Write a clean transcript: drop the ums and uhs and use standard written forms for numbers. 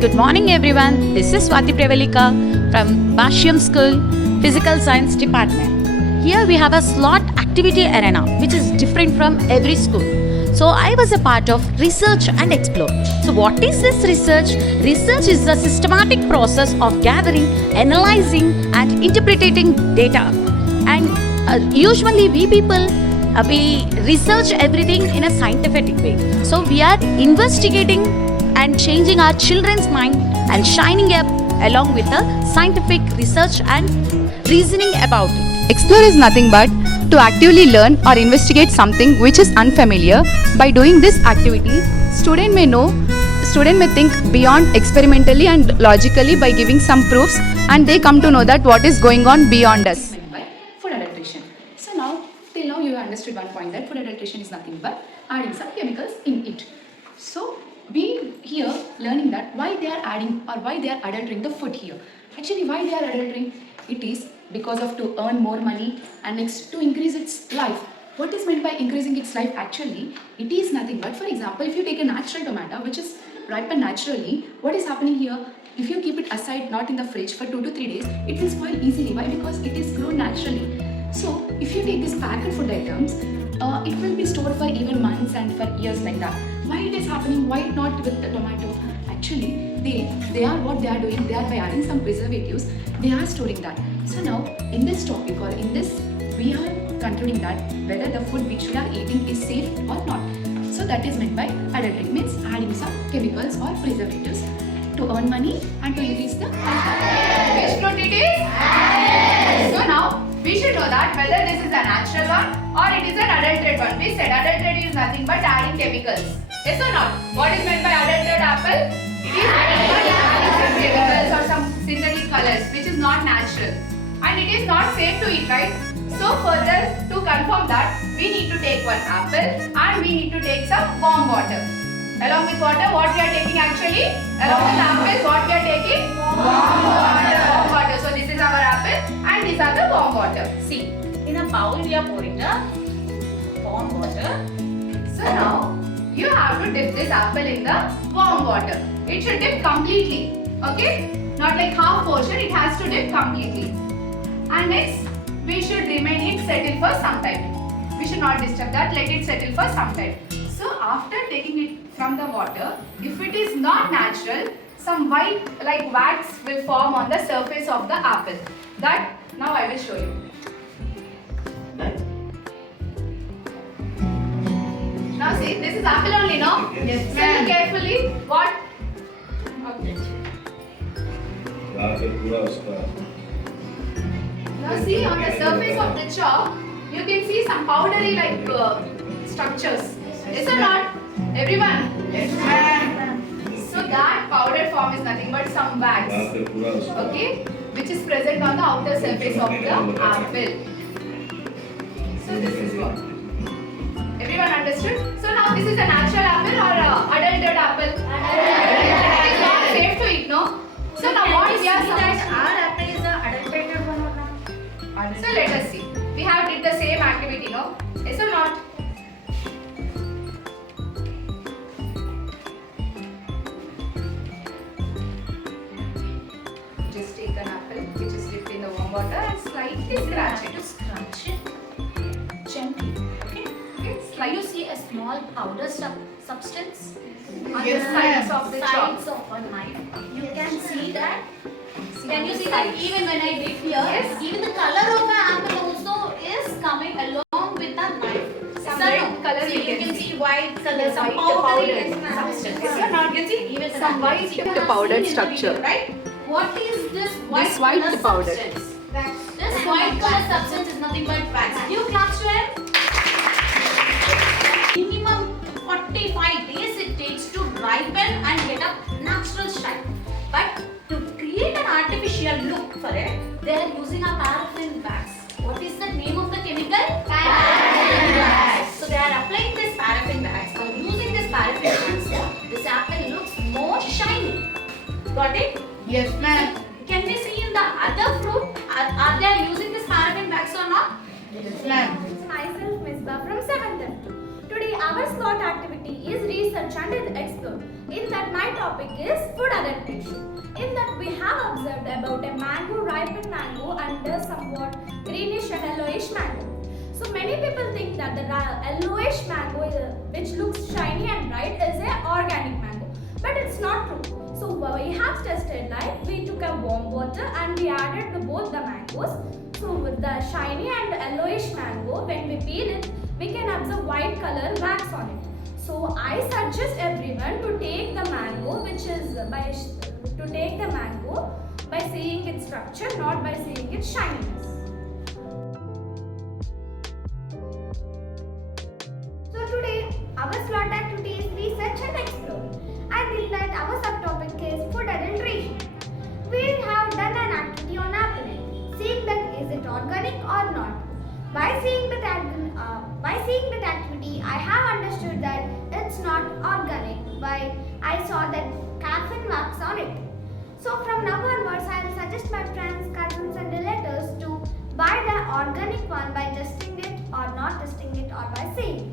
Good morning everyone. This is Swati Prevalika from Basham School Physical Science Department. Here we have a slot activity arena which is different from every school. So I was a part of research and explore. So what is this research? Research is the systematic process of gathering, analyzing and interpreting data. And usually we people we research everything in a scientific way. So we are investigating and changing our children's mind and shining up along with the scientific research and reasoning about it. Explore is nothing but to actively learn or investigate something which is unfamiliar. By doing this activity, student may think beyond experimentally and logically by giving some proofs, and they come to know that what is going on beyond us. By food adulteration. So now, till now you have understood one point, that food adulteration is nothing but adding some chemicals in it. So we here learning that why they are adding or why they are adulterating the food here. Actually, why they are adulterating? It is because of to earn more money and next to increase its life. What is meant by increasing its life? Actually, it is nothing but, for example, if you take a natural tomato which is ripened naturally, what is happening here? If you keep it aside, not in the fridge for 2 to 3 days, it will spoil easily. Why? Because it is grown naturally. So if you take these packed food items, it will be stored for even months and for years like that. Why it is happening? Why not with the tomato? Actually, they are what they are doing. They are by adding some preservatives. They are storing that. So now in this topic or in this, we are concluding that whether the food which we are eating is safe or not. So that is meant by adulterating, means adding some chemicals or preservatives to earn money and to increase the which fruit it is? So now we should know that whether this is a natural one or it is an adulterated one. We said adulterated is nothing but adding chemicals. Yes or not? What is meant by adulterated apple? It is adding some chemicals or some synthetic colors which is not natural. And it is not safe to eat, right? So further to confirm that, we need to take one apple and we need to take some warm water. Along with water, what we are taking actually? Along with apple, what we are taking? Warm water. So this is our apple and these are the warm water. See, in a bowl we are pouring the warm water. So now, you have to dip this apple in the warm water. It should dip completely. Okay? Not like half portion, it has to dip completely. And next, we should remain it settle for some time. We should not disturb that, let it settle for some time. So after taking it from the water, if it is not natural, some white like wax will form on the surface of the apple. That now I will show you. Now see, this is apple only, no? Yes. Smell carefully. What? Okay. Now see, on the surface of the chalk, you can see some powdery like structures. Yes or not? Everyone? Yes, ma'am. So that powder form is nothing but some wax. Okay? Which is present on the outer surface of the apple. So this is what. Everyone understood? So now this is a natural apple or adulterated apple? Adulterated. It is not safe to eat, no? So now what we are supposed to... Our apple is the adulterated one or not? So let us see. We have did the same activity, no? Yes or not? Just take an apple which is dipped in the warm water and slightly scratch it. To scratch it gently. Okay? Slightly. You see a small powder substance on Yes, the sides of the sides of a knife. You can see that. Can you see that even when I dip here, Yes. even the color of the apple also is coming along with the knife. Some So, red color see, you can you can see. see white color, some White powdery powder substance. Yes or not? You see, even Some white you have powdered seen in the structure. video, right? What is this white, This white color powder. substance? This white color substance is nothing but wax. You clap to it. Minimum 45 days it takes to ripen and get a natural shine. But to create an artificial look for it, they are using a paraffin wax. What is the name of the chemical? Paraffin wax. So they are applying this paraffin wax. By using this paraffin wax, this apple looks more shiny. Got it? Yes, ma'am. Can we see in the other fruit? Are they using this paraffin wax or not? Yes, ma'am. Myself, Miss Ba from 7th F2. Today our slot activity is research search and explore. In that my topic is food adaptation. In that we have observed about a mango, ripened mango and a somewhat greenish and yellowish mango. So many people think that the yellowish mango which looks shiny and bright is a organic mango. But it's not true. So we have tested like we took a warm water and we added both the mangoes. So with the shiny and yellowish mango, when we peel it, we can observe white color wax on it. So I suggest everyone to take the mango, by seeing its structure, not by seeing its shininess. So today our slot activity is research and explore. And in that our subtopic is food adulteration. We have done an activity on apple, seeing that is it organic or not. By seeing that activity, I have understood that it's not organic. By I saw that caffeine marks on it. So from now onwards, I will suggest my friends, cousins, and relatives to buy the organic one by testing it or not testing it or by seeing it.